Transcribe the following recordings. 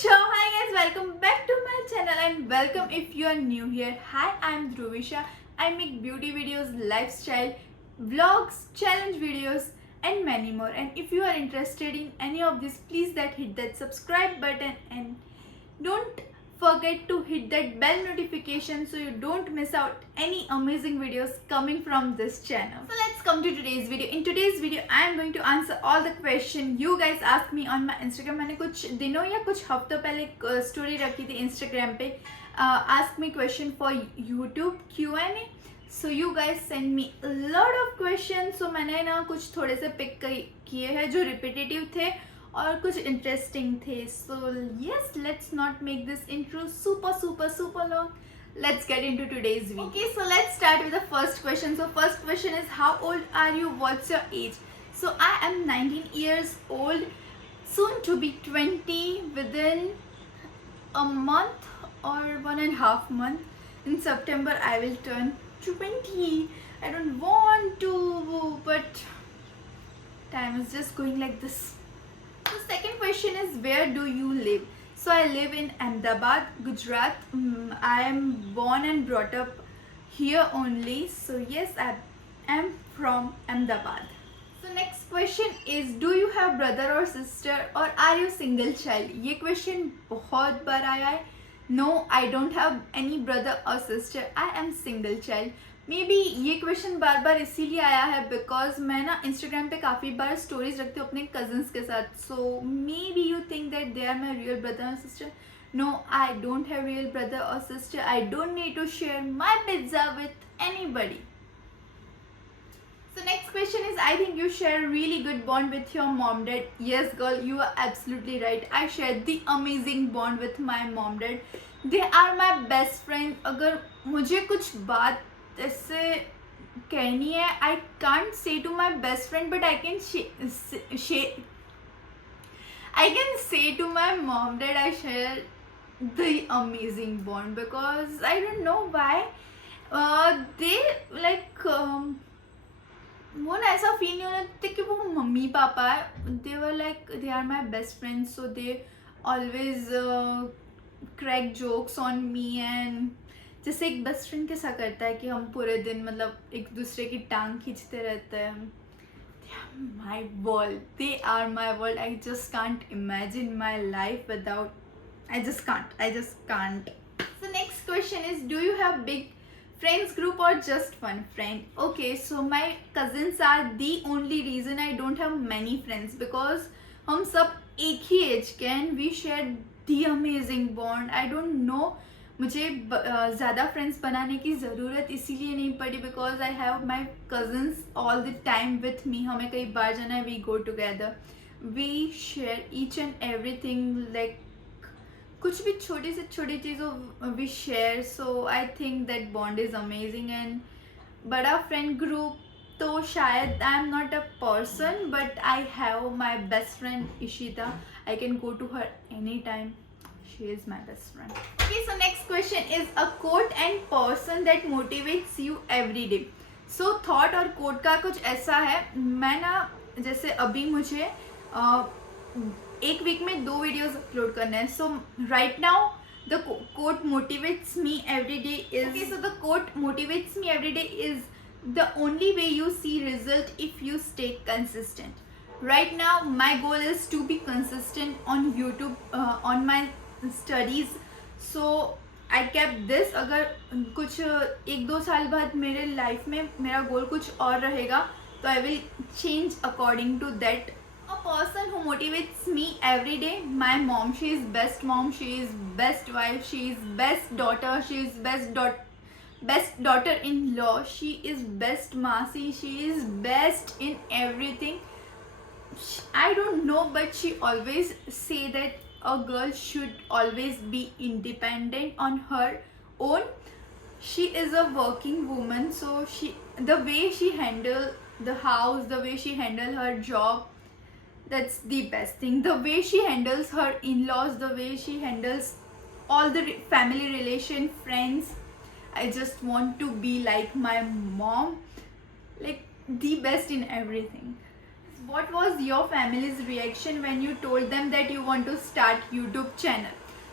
Ciao, hi guys, welcome back to my channel and welcome if you are new here. Hi, I am Dhruvisha. I make beauty videos, lifestyle, vlogs, challenge videos and many more. And if you are interested in any of this, please hit that subscribe button and don't forget to hit that bell notification so you don't miss out any amazing videos coming from this channel. So let's come to today's video. In today's video I am going to answer all the question you guys asked me on my Instagram. मैंने कुछ दिनों या कुछ हफ्तों पहले story रखी थी Instagram पे, ask me question for YouTube Q&A. So you guys send me a lot of questions. So मैंने ना कुछ थोड़े से पिक किए हैं जो repetitive थे और कुछ इंटरेस्टिंग थे. So yes, let's not make this intro super long. Let's get into today's video. Okay, so let's start with the first question. So first question is, how old are you? What's your age? So I am 19 years old, soon to be 20 within a month or 1.5 months. In September I will turn 20. I don't want to, but time is just going like this. So second question is, where do you live? So I live in Ahmedabad, Gujarat. I am born and brought up here only. So yes, I am from Ahmedabad. So next question is, do you have brother or sister or are you single child? ये question बहुत बार आया है. No, I don't have any brother or sister. I am single child. May be ये question बार बार इसीलिए आया है because मैं ना इंस्टाग्राम पे काफ़ी बार स्टोरीज रखती हूँ अपने कजन्स के साथ. So maybe you think that they are my real brother और sister. No, I don't have real brother और sister. I don't need to share my pizza with anybody. So next question is, I think you share a really good bond with your mom dad. Yes girl, you are absolutely right. I share the amazing bond with my mom dad. They are my best friends. अगर मुझे कुछ बात ऐसे कहनी है, I can't say to my best friend but I can say to my mom dad I share the amazing bond because I don't know why they like वो ना ऐसा फील नहीं होना था कि वो मम्मी पापा है. They were like they are my best friends. So they always crack jokes on me and जैसे एक बेस्ट फ्रेंड कैसा करता है कि हम पूरे दिन मतलब एक दूसरे की टांग खींचते रहते हैं. My world, they are my world. I just can't imagine my life without. I just can't. So next question is, do you have big friends group or just one friend? Okay, so my cousins are the only reason I don't have many friends because हम सब एक ही as के and we share the amazing bond. I don't know, मुझे ज़्यादा friends बनाने की ज़रूरत इसीलिए नहीं पड़ी because I have my cousins all the time with me. हमें कई बार जाना है, we go together, we share each and every thing. Like कुछ भी छोटी से छोटी चीज़ों we share. So I think that bond is amazing. And बड़ा फ्रेंड ग्रुप तो शायद I am not a person but I have my best friend Ishita. I can go to her any time. She is my best friend. Okay, so next question is, a quote and person that motivates you every day. So thought और quote का कुछ ऐसा है, मैं ना जैसे अभी मुझे एक वीक में 2 वीडियोस अपलोड करने हैं. So right now the quote motivates me every day is, okay, so the quote motivates me every day is, the only way you see result if you stay consistent. Right now my goal is to be consistent on YouTube, on my studies. So I kept this. अगर कुछ 1-2 साल बाद मेरे life में मेरा गोल कुछ और रहेगा तो I will change according to that. A person who motivates me every day, my mom. She is best mom, she is best wife, she is best daughter, she is best daughter in law, she is best मासी, she is best in everything. I don't know, but she always say that a girl should always be independent on her own. She is a working woman, so the way she handle the house, the way she handle her job, that's the best thing. The way she handles her in-laws, the way she handles all the family relation, friends. I just want to be like my mom, like the best in everything. What was your family's reaction when you told them that you want to start YouTube channel?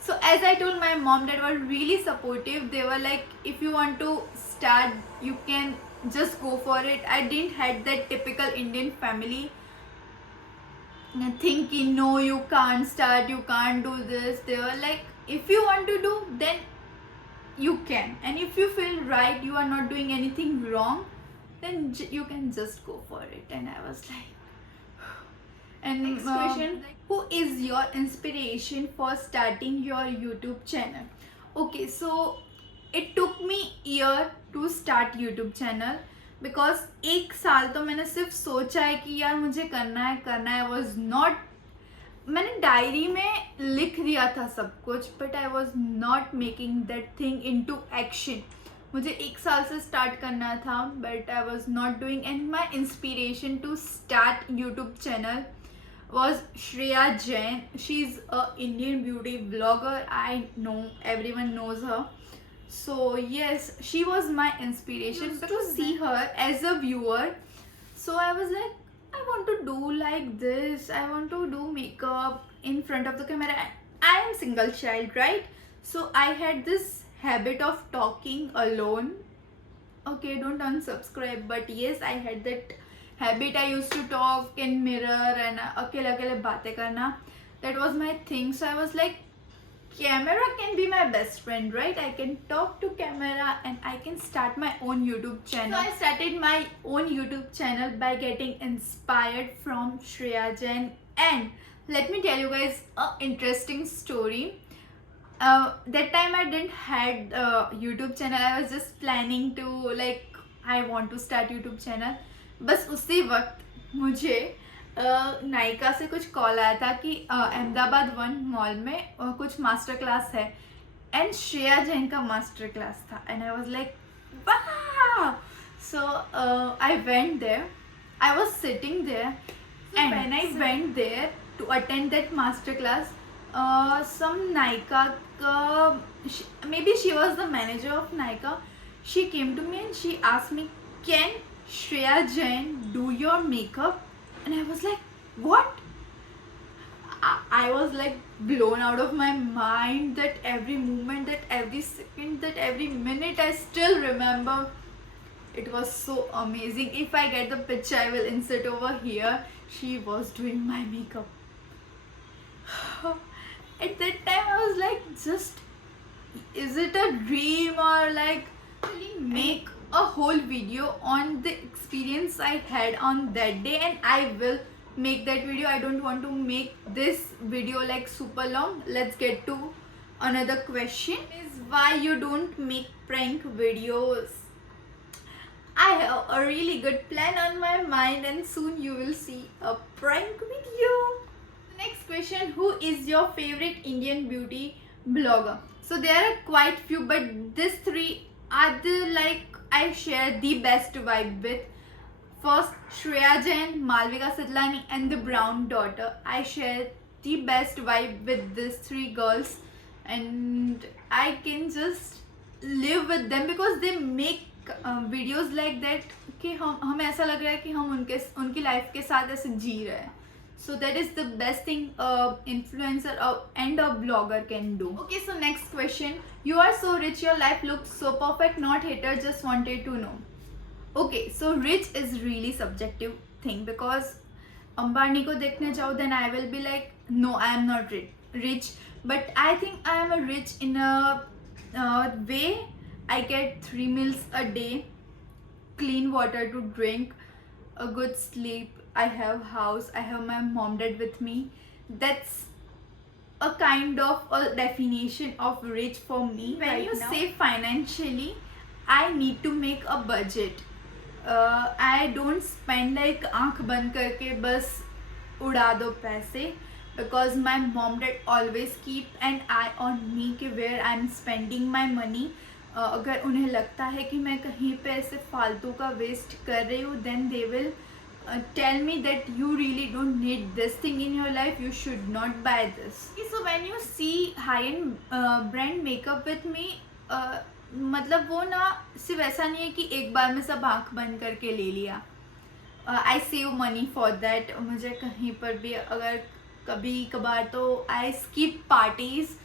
So as I told, my mom, dad were really supportive. They were like, if you want to start, you can just go for it. I didn't had that typical Indian family thinking, no, you can't start, you can't do this. They were like, if you want to do, then you can, and if you feel right, you are not doing anything wrong, then you can just go for it. And I was like, and next question, who is your inspiration for starting your YouTube channel? Okay, so it took me year to start YouTube channel because एक साल तो मैंने सिर्फ सोचा है कि यार मुझे करना है. I was not, मैंने डायरी में लिख दिया था सब कुछ, but I was not making that thing into action. मुझे एक साल से स्टार्ट करना था, but I was not doing. And my inspiration to start YouTube channel was Shreya Jain. She's a Indian beauty blogger. I know everyone knows her. So yes, she was my inspiration to see her as a viewer. So I was like, I want to do like this. I want to do makeup in front of the camera. I am single child, right? So I had this habit of talking alone. Okay, don't unsubscribe, but yes, I had that habit. I used to talk in mirror and अकेले अकेले बातें करना. That was my thing. So I was like, camera can be my best friend, right? I can talk to camera and I can start my own YouTube channel. So I started my own YouTube channel by getting inspired from Shreya Jain. And let me tell you guys a interesting story. That time I didn't had YouTube channel. I was just planning to, like, I want to start YouTube channel. बस उसी वक्त मुझे नायका से कुछ call आया था कि Ahmedabad 1 mall में कुछ मास्टर क्लास है, एंड श्रेया जैन का मास्टर क्लास था. एंड आई वाज लाइक, वाह. So I went there. I was sitting there, and when I went there to attend that master class, some Nykaa maybe she was the manager of Nykaa. She came to me and she asked me, can Shreya Jain do your makeup? And I was like, what? I was like blown out of my mind. That every moment, that every second, that every minute, I still remember. It was so amazing. If I get the picture, I will insert over here. She was doing my makeup. At that time I was like, just, is it a dream, or like really make a whole video on the experience I had on that day? And I will make that video. I don't want to make this video like super long. Let's get to another question, is why you don't make prank videos? I have a really good plan on my mind, and soon you will see a prank video. Next question, who is your favorite Indian beauty blogger? So there are quite few, but these three are the, like, I share the best vibe with. First, Shreya Jain, Malvika Sitlani, and the Brown Daughter. I share the best vibe with these three girls, and I can just live with them because they make videos like that कि हमें ऐसा लग रहा है कि हम उनकी life के साथ ऐसे जी रहे हैं. So that is the best thing influencer and a blogger can do. Okay, so next question. You are so rich, your life looks so perfect, not hater, just wanted to know. Okay, so rich is really subjective thing, because Ambani ko dekhne jao, then I will be like, no, I am not rich. But I think I am a rich in a way. I get 3 meals a day, clean water to drink, a good sleep, I have house, I have my mom dad with me. That's a kind of a definition of rich for me. When right you now say financially, I need to make a budget. I don't spend like आँख बंद करके बस उड़ा दो पैसे, because my mom dad always keep an eye on me कि where I'm spending my money. अगर उन्हें लगता है कि मैं कहीं पे ऐसे फालतू का वेस्ट कर रही हूँ, then they will tell me that you really don't need this thing in your life, you should not buy this. Okay, so when you see high-end brand makeup with me, मतलब वो ना सिर्फ ऐसा नहीं है कि एक बार में सब आँख बंद करके ले लिया. I save money for that. मुझे कहीं पर भी अगर कभी कभार तो I skip parties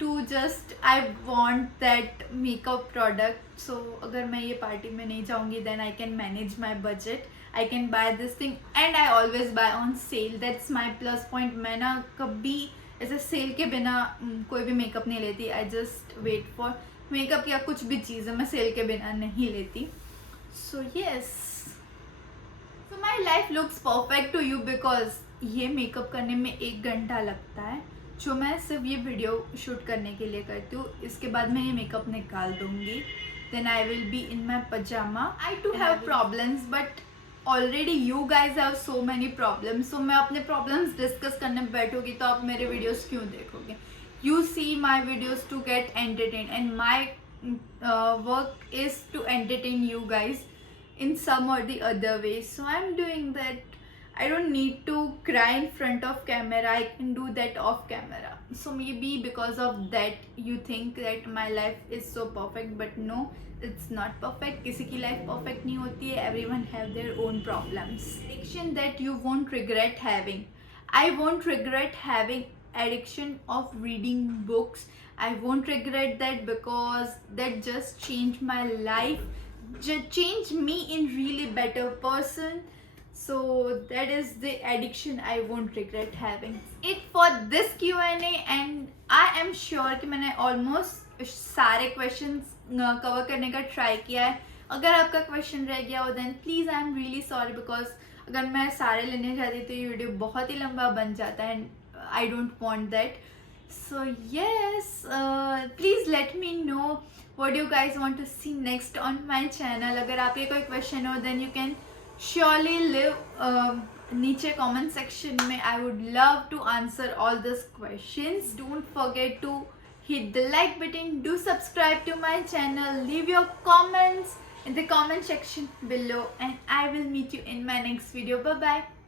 to just I want that makeup product. So अगर मैं ये पार्टी में नहीं जाऊँगी then I can manage my budget. I can buy this thing and I always buy on sale. That's my plus point. मैं ना कभी ऐसे सेल के बिना कोई भी मेकअप नहीं लेती. I just wait for makeup या कुछ भी चीज़ें मैं सेल के बिना नहीं लेती. So yes, so my life looks perfect to you because ये मेकअप करने में 1 घंटा लगता है जो मैं सिर्फ ये वीडियो शूट करने के लिए करती हूँ. इसके बाद मैं ये मेकअप निकाल दूँगी. Then I will be in my pyjama. I too have problems but already you guys have so many problems. So मैं अपने प्रॉब्लम्स डिस्कस करने में बैठूँगी तो आप मेरे वीडियोज़ क्यों देखोगे. You see my videos to get entertain and my work is to entertain you guys in some or the other way. So I'm doing that. I don't need to cry in front of camera. I can do that off camera. So maybe because of that you think that my life is so perfect, but no, it's not perfect. किसी की life perfect नहीं होती है. Everyone have their own problems. Addiction that you won't regret having. I won't regret having addiction of reading books. I won't regret that because that just changed my life, changed me in really better person. So that is the addiction I won't regret having. It for this Q&A and I am sure कि मैंने almost सारे questions cover करने का try किया है. अगर आपका question रह गया हो then please I am really sorry because अगर मैं सारे लेने जाती तो ये वीडियो बहुत ही लंबा बन जाता है and I don't want that. So yes, please let me know what you guys want to see next on my channel. अगर आपके कोई question हो then you can surely leave नीचे comment section में. I would love to answer all these questions. Don't forget to hit the like button. Do subscribe to my channel. Leave your comments in the comment section below and I will meet you in my next video. Bye bye.